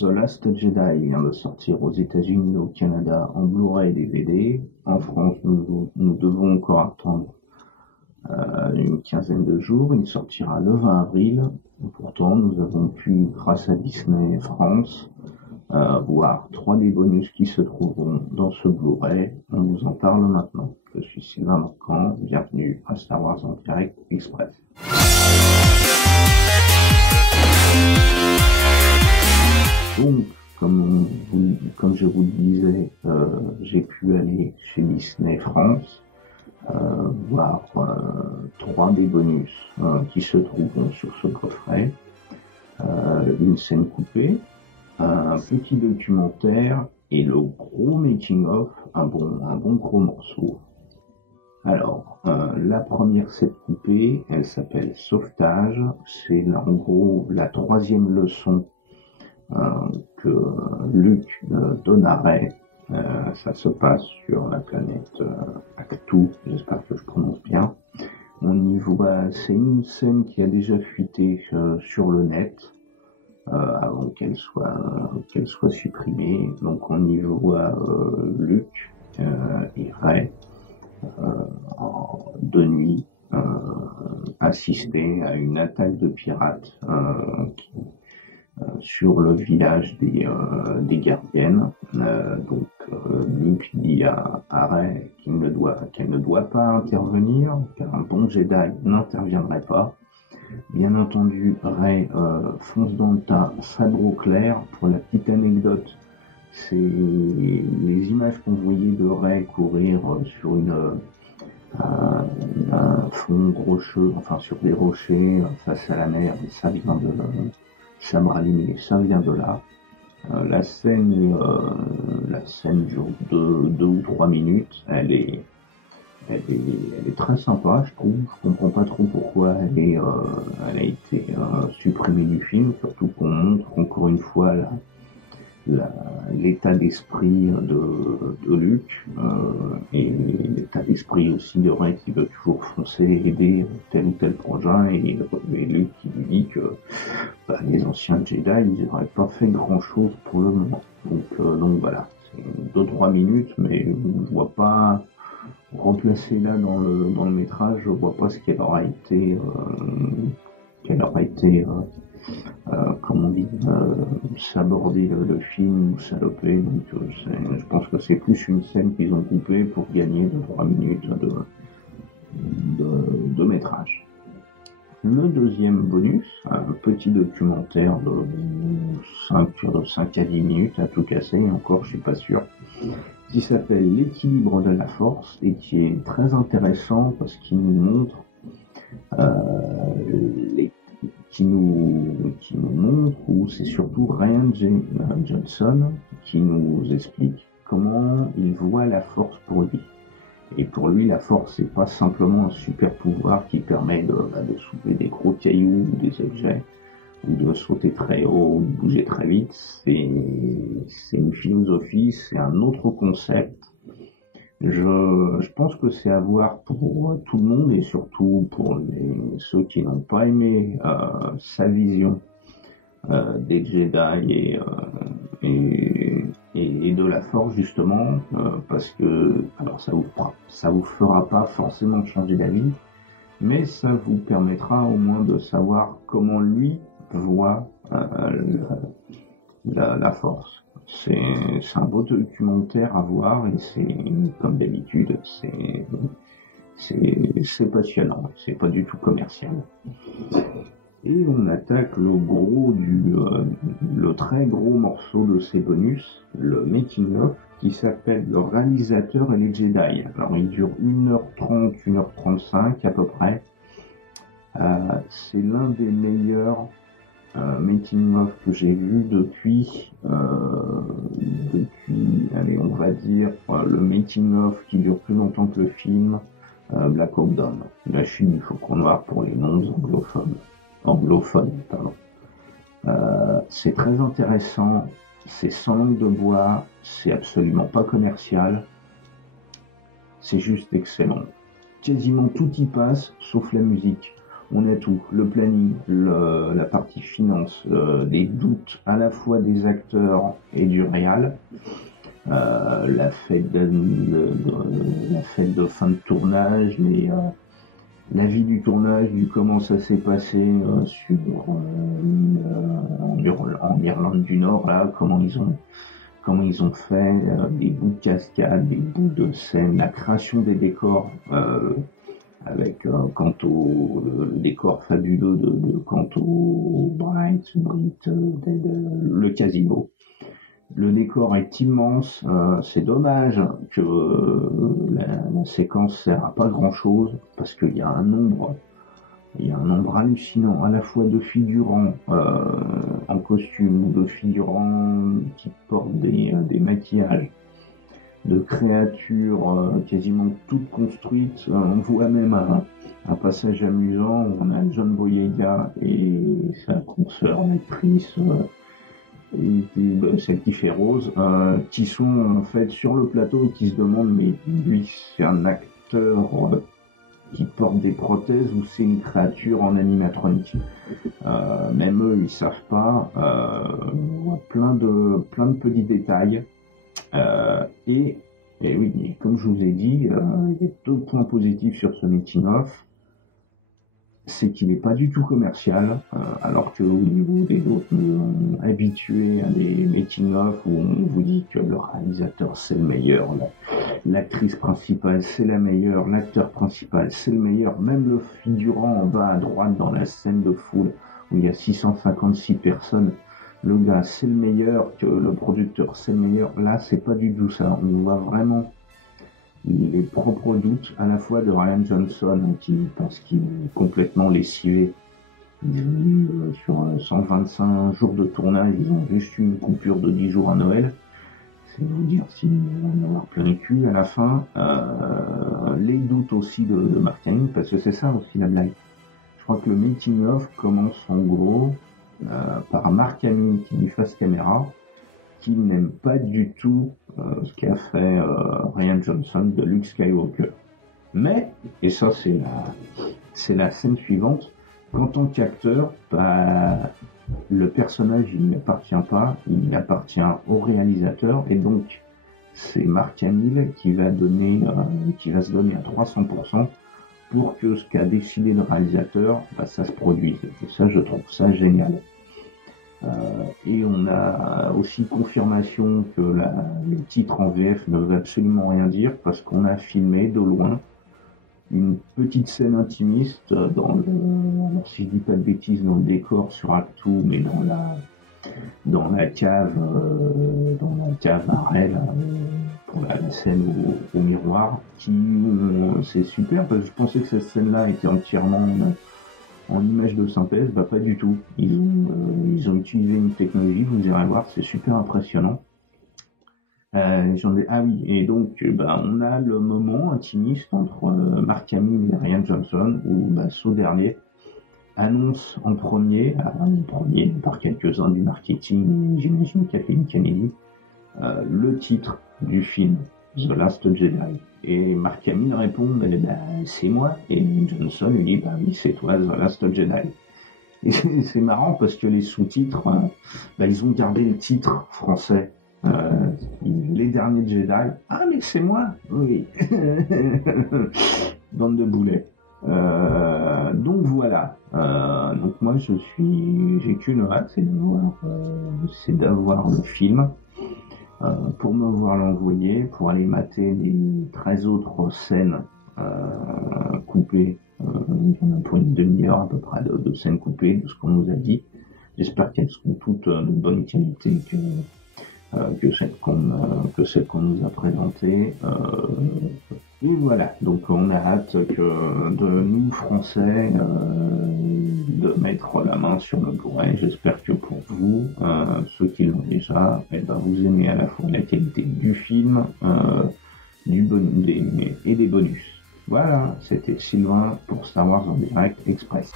The Last Jedi vient de sortir aux États-Unis et au Canada en Blu-ray et DVD. En France, nous devons encore attendre une quinzaine de jours. Il sortira le 20 avril. Pourtant, nous avons pu, grâce à Disney France, voir 3 des bonus qui se trouveront dans ce Blu-ray. On vous en parle maintenant. Je suis Sylvain Morcan. Bienvenue à Star Wars en direct express. Donc, comme je vous le disais, j'ai pu aller chez Disney France voir 3 des bonus qui se trouveront sur ce coffret. Une scène coupée, un petit documentaire et le gros making-of, un bon gros morceau. Alors, la première scène coupée, elle s'appelle Sauvetage. C'est là, en gros la 3e leçon que Luke donne à Rey. Ça se passe sur la planète Ahch-To, j'espère que je prononce bien. On y voit, c'est une scène qui a déjà fuité sur le net avant qu'elle soit supprimée. Donc on y voit Luke et Rey de nuit assister à une attaque de pirates sur le village des Gardiennes. Donc Luke dit à Rey qu'elle ne doit pas intervenir, car un bon Jedi n'interviendrait pas. Bien entendu, Rey fonce dans le tas, sabre au clair. Pour la petite anecdote, c'est les images qu'on voyait de Rey courir sur un fond rocheux, enfin sur des rochers face à la mer, ça vient de sabre allumé, ça vient de là. La scène dure 2 ou 3 minutes. Elle est très sympa, je trouve. Je comprends pas trop pourquoi elle a été supprimée du film, surtout qu'on montre encore une fois l'état d'esprit de Luke et l'état d'esprit aussi de Rey qui veut toujours foncer, aider tel ou tel projet, et Luke qui lui dit que les anciens Jedi ils n'auraient pas fait grand chose pour le moment. Donc voilà, c'est 2-3 minutes, mais je vois pas remplacer là dans le métrage, je vois pas ce qu'elle aura été comme on dit, s'aborder le film ou saloper. Donc je pense que c'est plus une scène qu'ils ont coupée pour gagner 2-3 minutes de métrage. Le deuxième bonus, un petit documentaire de 5 à 10 minutes à tout casser, et encore je suis pas sûr, qui s'appelle L'équilibre de la force et qui est très intéressant parce qu'il nous montre ou c'est surtout Rian Johnson qui nous explique comment il voit la force pour lui. Et pour lui, la force, c'est pas simplement un super pouvoir qui permet de soulever des gros cailloux ou des objets, ou de sauter très haut, ou de bouger très vite. C'est une philosophie, c'est un autre concept. Je pense que c'est à voir pour tout le monde, et surtout pour ceux qui n'ont pas aimé sa vision des Jedi et de la force, justement, parce que alors ça vous fera pas forcément changer d'avis, mais ça vous permettra au moins de savoir comment lui voit la force. C'est un beau documentaire à voir, et c'est, comme d'habitude, c'est passionnant, c'est pas du tout commercial. Et on attaque le très gros morceau de ces bonus, le making of, qui s'appelle Le réalisateur et les Jedi. Alors il dure 1h30, 1h35 à peu près. C'est l'un des meilleurs making of que j'ai vu depuis, allez, on va dire, le making of qui dure plus longtemps que le film, Black Hawk Down. Là, je suis du faucon noir pour les anglophones, pardon. C'est très intéressant, c'est sans langue de bois, c'est absolument pas commercial, c'est juste excellent. Quasiment tout y passe, sauf la musique. On a tout, le planning, la partie finance, des doutes à la fois des acteurs et du réal, la fête de fin de tournage, la vie du tournage, du comment ça s'est passé en Irlande du Nord, là, comment ils ont fait des bouts de cascade, des bouts de scène, la création des décors, avec quant au le décor fabuleux de Canto Bright, le casino. Le décor est immense, c'est dommage que la séquence sert à pas grand chose, parce qu'il y a un nombre hallucinant à la fois de figurants en costume ou de figurants qui portent des maquillages, de créatures quasiment toutes construites. On voit même un passage amusant où on a John Boyega et sa consoeur, l'actrice, celle qui fait Rose, qui sont en fait sur le plateau et qui se demandent, mais lui c'est un acteur qui porte des prothèses ou c'est une créature en animatronique. Même eux ils savent pas. On voit plein de petits détails. Et oui, mais comme je vous ai dit, il y a 2 points positifs sur ce making-of. C'est qu'il n'est pas du tout commercial, alors qu'au niveau des autres, nous sommes habitués à des making-of où on vous dit que le réalisateur c'est le meilleur, l'actrice principale c'est la meilleure, l'acteur principal c'est le meilleur, même le figurant en bas à droite dans la scène de foule où il y a 656 personnes, le gars c'est le meilleur, que le producteur c'est le meilleur. Là c'est pas du tout ça, on voit vraiment les propres doutes à la fois de Rian Johnson qui pense qu'il est complètement lessivé. Ils ont eu sur 125 jours de tournage, ils ont juste eu une coupure de 10 jours à Noël. C'est vous dire s'ils vont en avoir plein le cul à la fin. Les doutes aussi de Mark Hamill, parce que c'est ça aussi la blague. Je crois que le making of commence en gros par Mark Hamill qui dit face caméra qu'il n'aime pas du tout ce qu'a fait Rian Johnson de Luke Skywalker. Mais, et ça c'est la scène suivante, qu'en tant qu'acteur, le personnage il n'y appartient pas, il appartient au réalisateur, et donc c'est Mark Hamill qui va se donner à 300% pour que ce qu'a décidé le réalisateur, ça se produise. Et ça, je trouve ça génial. Et on a aussi confirmation que le titre en VF ne veut absolument rien dire, parce qu'on a filmé de loin une petite scène intimiste alors si je dis pas de bêtises, dans le décor sur Act 2, mais dans la cave à Ray, pour la scène au miroir, c'est super, parce que je pensais que cette scène-là était entièrement en image de synthèse. Pas du tout. Ils ont utilisé une technologie, vous irez voir, c'est super impressionnant. Ah oui, et donc on a le moment intimiste entre Mark Hamill et Rian Johnson, où ce dernier annonce en premier par quelques-uns du marketing, j'imagine Kathleen Kennedy, le titre du film The Last Jedi. Et Mark Hamill répond c'est moi, et Johnson lui dit oui c'est toi, The Last Jedi. Et c'est marrant parce que les sous-titres ils ont gardé le titre français, les derniers Jedi. Ah mais c'est moi, oui. Bande de boulets. Donc voilà. Donc moi j'ai qu'une hâte, c'est d'avoir le film. Pour me voir l'envoyer, pour aller mater les 13 autres scènes coupées. Il y en a pour une demi-heure à peu près de scènes coupées, de ce qu'on nous a dit. J'espère qu'elles seront toutes de bonne qualité, que celles qu'on nous a présentées. Et voilà, donc on a hâte de nous, Français, de mettre la main sur le Blu-ray. J'espère que pour vous, ceux qui l'ont déjà, vous aimez à la fois la qualité du film, et des bonus. Voilà, c'était Sylvain pour Star Wars en direct express.